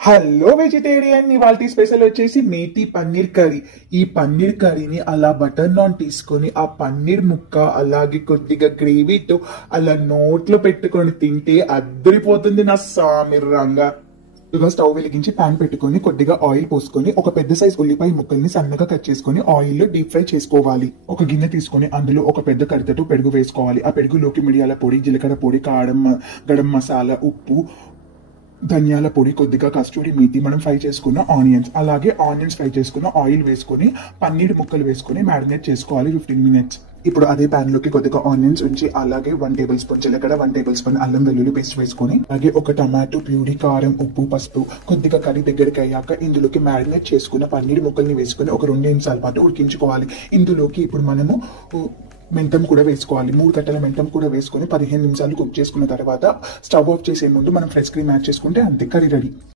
Hello vegetarian, ఇవాళ special వచ్చేసి methi paneer curry. ఈ పన్నీర్ కర్రీని అలా బటర్ నాన్ తీసుకొని ఆ పన్నీర్ ముక్క అలాగే కొద్దిగా గ్రేవీతో అలా నోట్లో పెట్టుకొని తింటే అద్దరిపోతుంది నా సామిరంగా. స్టవ్ వెలిగించి పాన్ పెట్టుకొని కొద్దిగా ఆయిల్ పోసుకొని ఒక పెద్ద సైజ్ ఉల్లిపాయ ముక్కల్ని సన్నగా కట్ చేసుకొని ఆయిల్ లో డీప్ ఫ్రై చేసుకోవాలి. ఒక గిన్నె తీసుకొని అందులో ఒక పెద్ద కరితతో పెరుగు వేసుకోవాలి. ఆ పెరుగులోకి మిరియాల పొడి, జీలకర్ర పొడి, కారం, గరం మసాలా, ఉప్పు, ధనియాల పొడి, కొద్దిగా కస్తూరి మేతి, మనం ఫ్రై చేసుకున్న ఆనియన్స్, అలాగే ఆనియన్స్ ఫ్రై చేసుకున్న ఆయిల్ వేసుకొని పన్నీర్ ముక్కలు వేసుకొని మ్యారినేట్ చేసుకోవాలి 15 మినిట్స్. ఇప్పుడు అదే పాన్ లోకి కొద్దిగా ఆనియన్స్ ఉంచి అలాగే 1 టేబుల్ స్పూన్ జీలకర్ర, 1 టేబుల్ స్పూన్ అల్లం వెల్లుల్లి పేస్ట్ వేసుకొని అలాగే ఒక టమాటో ప్యూరీ, కారం, ఉప్పు, పసుపు, కొద్దిగా కర్రీ దగ్గరికి అయ్యాక ఇందులోకి మ్యారినేట్ చేసుకున్న పన్నీర్ ముక్కల్ని వేసుకొని ఒక 2 నిమిషాల పాటు ఉడికించుకోవాలి. ఇందులోకి ఇప్పుడు మనము మెంతం కూడా వేసుకోవాలి. 3 కట్టల మెంతం కూడా వేసుకొని 15 నిమిషాలు కుక్ చేసుకున్న తర్వాత స్టవ్ ఆఫ్ చేసే ముందు మనం ఫ్రెష్ క్రీమ్ యాడ్ చేసుకుంటే అంతే, కర్రీ రెడీ.